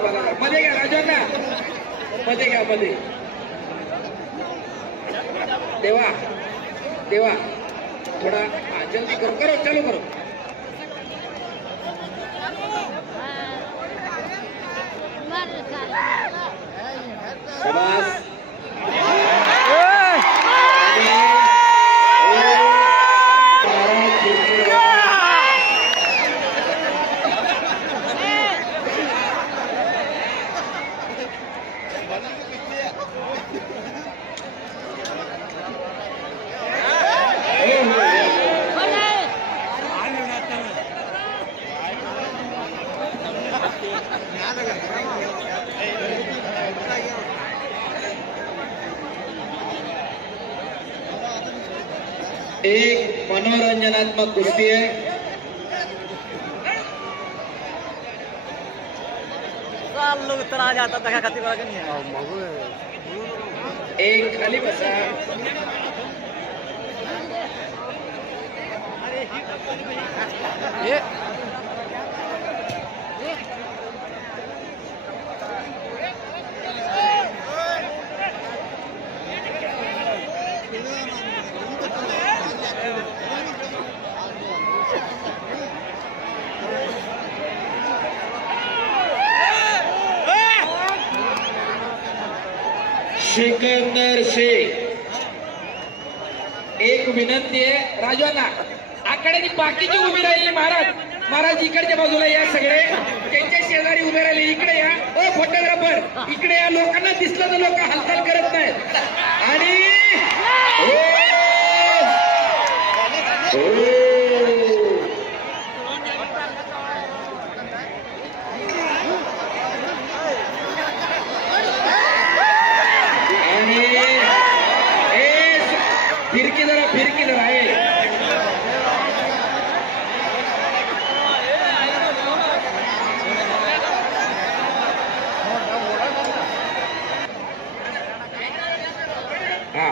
बघा मध्ये घ्या राजांना मध्ये घ्या मध्ये देवा देवा थोडा जल्दी करो करो चालू करो शाबाश एक मनोरंजनात्मक कुस्ती आहे लोग इतना आ जाता था खाती वाला नहीं एक खाली बसा ये सिकंदर शेख एक विनंती आहे राजांना आकड्याने बाकीची उभी राहिली महाराज महाराज इकडच्या बाजूला या सगळे त्यांच्या शेजारी उभे राहिले इकडे या ओ फोटोग्राफर इकडे या लोकांना दिसलं तर लोक हालचाल करत नाहीत आणि फिरकी जरा आहे हा